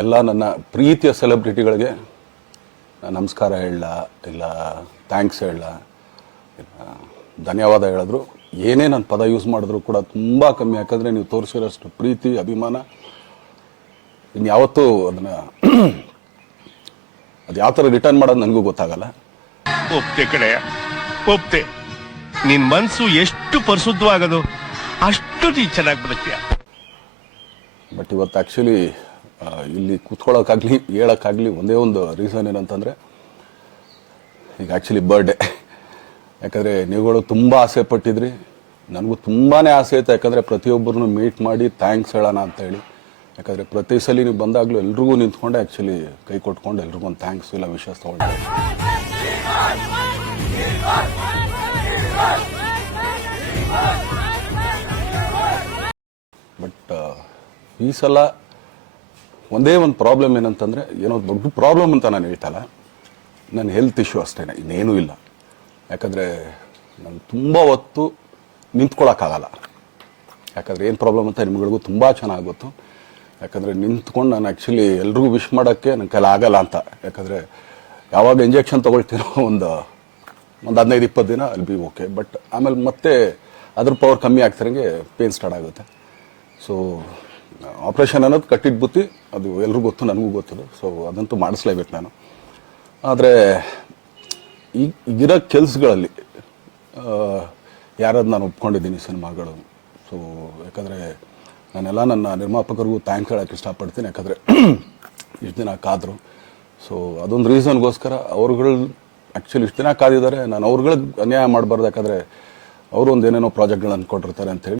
ಎಲ್ಲ ನನ್ನ ಪ್ರೀತಿಯ ಸೆಲೆಬ್ರಿಟಿಗಳಿಗೆ ನಮಸ್ಕಾರ ಹೇಳಲ್ಲ, ಇಲ್ಲ ಥ್ಯಾಂಕ್ಸ್ ಹೇಳಲ್ಲ, ಧನ್ಯವಾದ ಹೇಳಿದ್ರು ಏನೇ ನನ್ನ ಪದ ಯೂಸ್ ಮಾಡಿದ್ರು ಕೂಡ ತುಂಬ ಕಮ್ಮಿ. ಯಾಕಂದರೆ ನೀವು ತೋರಿಸಿರೋಷ್ಟು ಪ್ರೀತಿ ಅಭಿಮಾನ ಇನ್ಯಾವತ್ತೂ ಅದನ್ನು ಅದು ಯಾವ ಥರ ರಿಟರ್ನ್ ಮಾಡೋದು ನನಗೂ ಗೊತ್ತಾಗಲ್ಲ. ಒಪ್ತೆ ಕಡೆಯ ಒಪ್ತೆ. ನಿನ್ ಮನಸ್ಸು ಎಷ್ಟು ಪರಿಶುದ್ಧವಾಗದು ಅಷ್ಟು ನೀ ಚೆನ್ನಾಗಿ ಬದುಕ್ತೀಯ. ಬಟ್ ಇವತ್ತು ಆ್ಯಕ್ಚುಲಿ ಇಲ್ಲಿ ಕೂತ್ಕೊಳ್ಳೋಕ್ಕಾಗಲಿ ಹೇಳೋಕ್ಕಾಗಲಿ ಒಂದೇ ಒಂದು ರೀಸನ್ ಏನಂತಂದರೆ ಈಗ ಆ್ಯಕ್ಚುಲಿ ಬರ್ಡೇ. ಯಾಕಂದರೆ ನೀವುಗಳು ತುಂಬ ಆಸೆ ಪಟ್ಟಿದ್ರಿ, ನನಗೂ ತುಂಬಾ ಆಸೆ ಇತ್ತು. ಯಾಕಂದರೆ ಪ್ರತಿಯೊಬ್ಬರನ್ನು ಮೀಟ್ ಮಾಡಿ ಥ್ಯಾಂಕ್ಸ್ ಹೇಳೋಣ ಅಂತೇಳಿ. ಯಾಕಂದರೆ ಪ್ರತಿ ಸಲ ನೀವು ಬಂದಾಗಲೂ ಎಲ್ರಿಗೂ ನಿಂತ್ಕೊಂಡೆ ಆ್ಯಕ್ಚುಲಿ ಕೈ ಕೊಟ್ಕೊಂಡು ಎಲ್ರಿಗೂ ಒಂದು ಥ್ಯಾಂಕ್ಸ್ ಇಲ್ಲ ವಿಶಸ್ ತೊಗೊಂಡೆ. ಬಟ್ ಈ ಸಲ ಒಂದೇ ಒಂದು ಪ್ರಾಬ್ಲಮ್ ಏನಂತಂದರೆ, ಏನೋ ದೊಡ್ಡ ಪ್ರಾಬ್ಲಮ್ ಅಂತ ನಾನು ಹೇಳ್ತಲ್ಲ, ನನ್ನ ಹೆಲ್ತ್ ಇಶ್ಯೂ ಅಷ್ಟೇ, ಇನ್ನೇನೂ ಇಲ್ಲ. ಯಾಕಂದರೆ ನಾನು ತುಂಬ ಹೊತ್ತು ನಿಂತ್ಕೊಳ್ಳೋಕ್ಕಾಗಲ್ಲ. ಯಾಕಂದರೆ ಏನು ಪ್ರಾಬ್ಲಮ್ ಅಂತ ನಿಮ್ಗಳಿಗೂ ತುಂಬ ಚೆನ್ನಾಗಿ ಗೊತ್ತು. ಯಾಕಂದರೆ ನಿಂತ್ಕೊಂಡು ನಾನು ಆ್ಯಕ್ಚುಲಿ ಎಲ್ರಿಗೂ ವಿಶ್ ಮಾಡೋಕ್ಕೆ ನನ್ನ ಕೈಲಿ ಆಗಲ್ಲ ಅಂತ. ಯಾಕಂದರೆ ಯಾವಾಗ ಇಂಜೆಕ್ಷನ್ ತೊಗೊಳ್ತೀನೋ ಒಂದು 15-20 ದಿನ ಅಲ್ಲಿ ಬಿ ಓಕೆ. ಬಟ್ ಆಮೇಲೆ ಮತ್ತೆ ಅದ್ರ ಪವರ್ ಕಮ್ಮಿ ಆಗ್ತಿರಂಗೆ ಪೇನ್ ಸ್ಟಾರ್ಟ್ ಆಗುತ್ತೆ. ಸೊ ಆಪ್ರೇಷನ್ ಅನ್ನೋದು ಕಟ್ಟಿಟ್ಟು ಬುತ್ತಿ, ಅದು ಎಲ್ರಿಗೂ ಗೊತ್ತು, ನನಗೂ ಗೊತ್ತದು. ಸೊ ಅದಂತೂ ಮಾಡಿಸ್ಲೇಬೇಕು ನಾನು. ಆದರೆ ಈಗಿರೋ ಕೆಲಸಗಳಲ್ಲಿ ಯಾರಾದ್ರು ನಾನು ಒಪ್ಕೊಂಡಿದ್ದೀನಿ ಸಿನಿಮಾಗಳು. ಸೊ ಯಾಕಂದರೆ ನಾನೆಲ್ಲ ನನ್ನ ನಿರ್ಮಾಪಕರಿಗೂ ಥ್ಯಾಂಕ್ಸ್ ಹೇಳೋಕ್ಕೆ ಇಷ್ಟಪಡ್ತೀನಿ. ಯಾಕಂದರೆ ಇಷ್ಟು ದಿನ ಕಾದರು. ಸೊ ಅದೊಂದು ರೀಸನ್ಗೋಸ್ಕರ ಅವ್ರುಗಳು ಆ್ಯಕ್ಚುಲಿ ಇಷ್ಟು ದಿನ ಕಾದಿದ್ದಾರೆ. ನಾನು ಅವ್ರುಗಳಿಗೆ ಅನ್ಯಾಯ ಮಾಡಬಾರ್ದು. ಯಾಕಂದರೆ ಅವರು ಒಂದು ಏನೇನೋ ಪ್ರಾಜೆಕ್ಟ್ಗಳು ಅಂದ್ಕೊಂಡಿರ್ತಾರೆ ಅಂತೇಳಿ